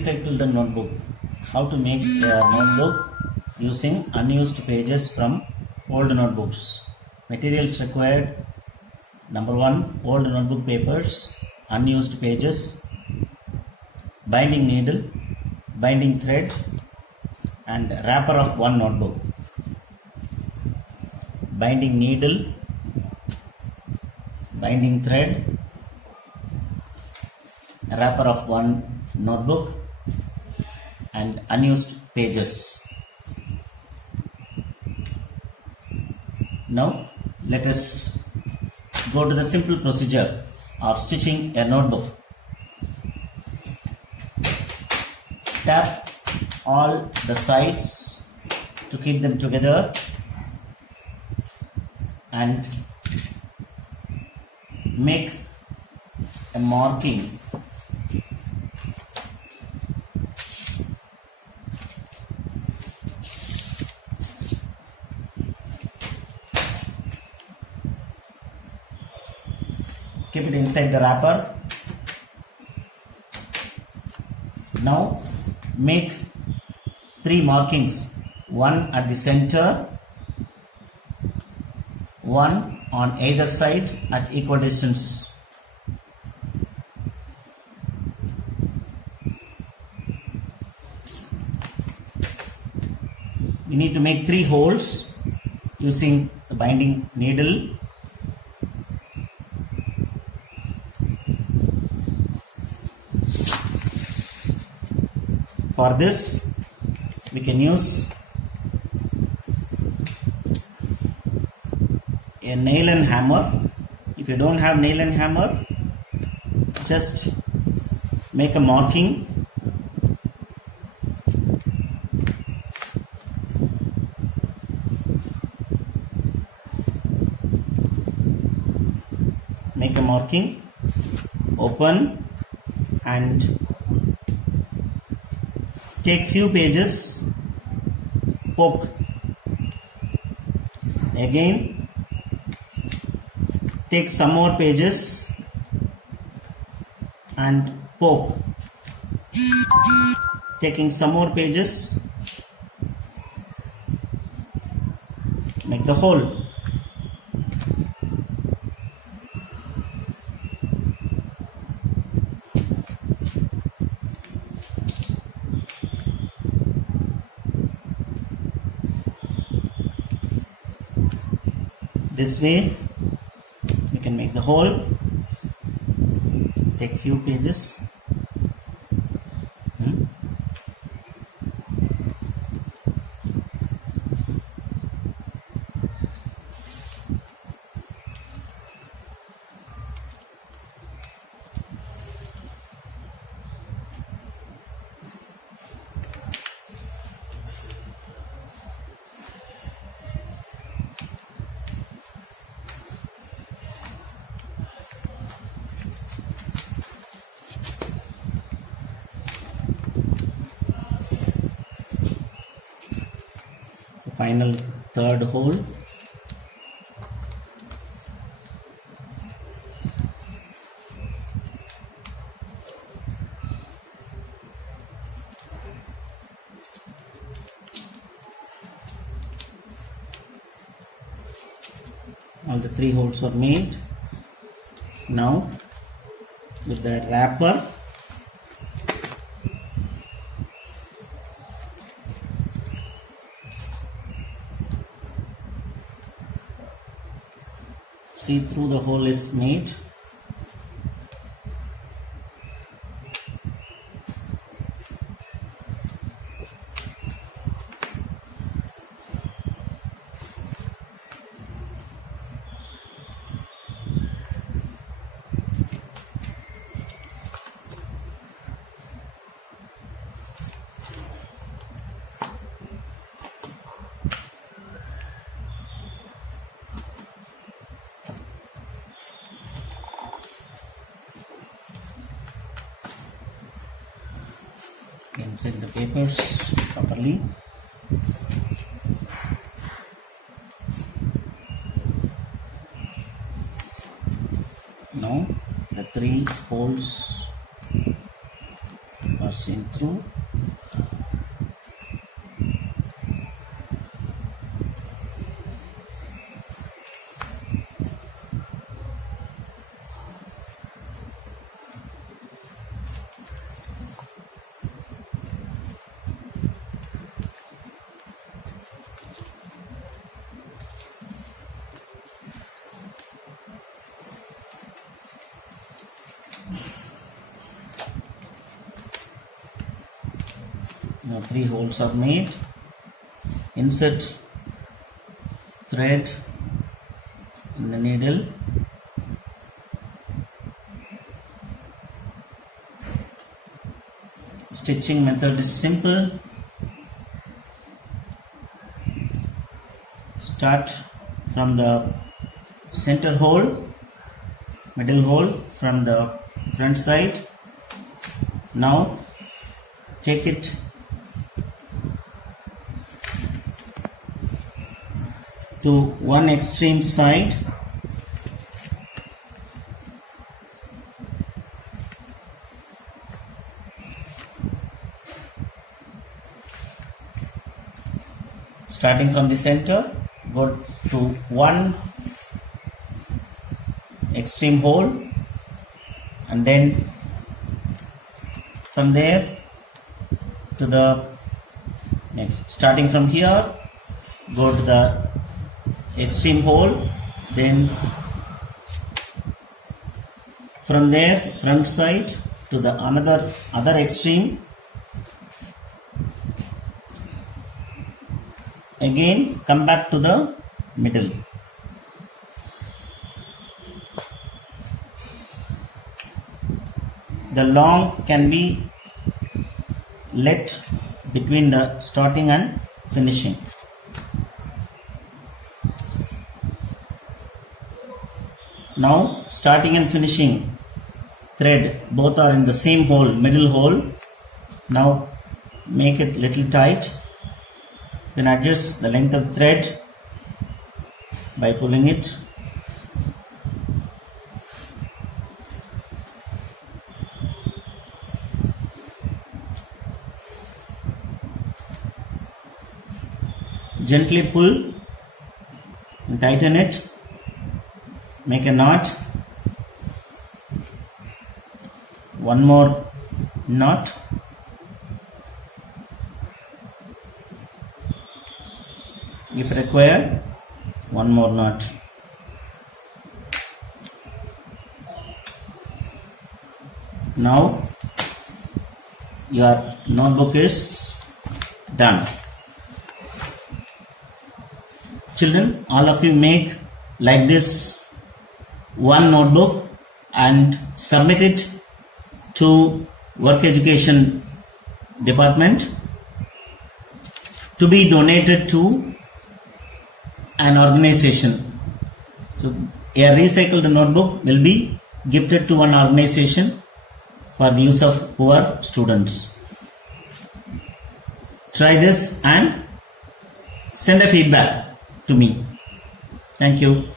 recycled notebook. How to make a notebook using unused pages from old notebooks. Materials required: number 1, old notebook papers, unused pages, binding needle, binding thread, and wrapper of one notebook. Binding needle, binding thread, wrapper of one notebook, and unused pages. Now let us go to the simple procedure of stitching a notebook. Tap all the sides to keep them together and make a marking keep it inside the wrapper. Now make 3 markings, one at the center, one on either side at equal distances. We need to make 3 holes using the binding needle. For this, we can use a nail and hammer. If you don't have nail and hammer, just make a marking. Make a marking, open, and take few pages, poke. Again, take some more pages and poke. Taking some more pages, make the hole. This way we can make the hole. Take few pages. Final third hole. All the 3 holes are made. Now with the wrapper, see through the hole is made. Insert the papers properly. Now the 3 holes are are seen through. Now 3 holes are made. Insert thread in the needle. Stitching method is simple. Start from the center hole, middle hole from the front side. Now take it to one extreme side, starting from the center, go to one extreme hole, and then from there to the next. Starting from here, go to the extreme hole, then from there front side to the other extreme, again come back to the middle. The long can be let between the starting and finishing. Now starting and finishing thread both are in the same hole, middle hole. Now make it little tight, then adjust the length of the thread by pulling it. Gently pull and tighten it. Make a knot, one more knot, if required, one more knot. Now your notebook is done. Children, all of you make like this one notebook and submit it to Work Education Department to be donated to an organization. So a recycled notebook will be gifted to one organization for the use of poor students. Try this and send a feedback to me. Thank you.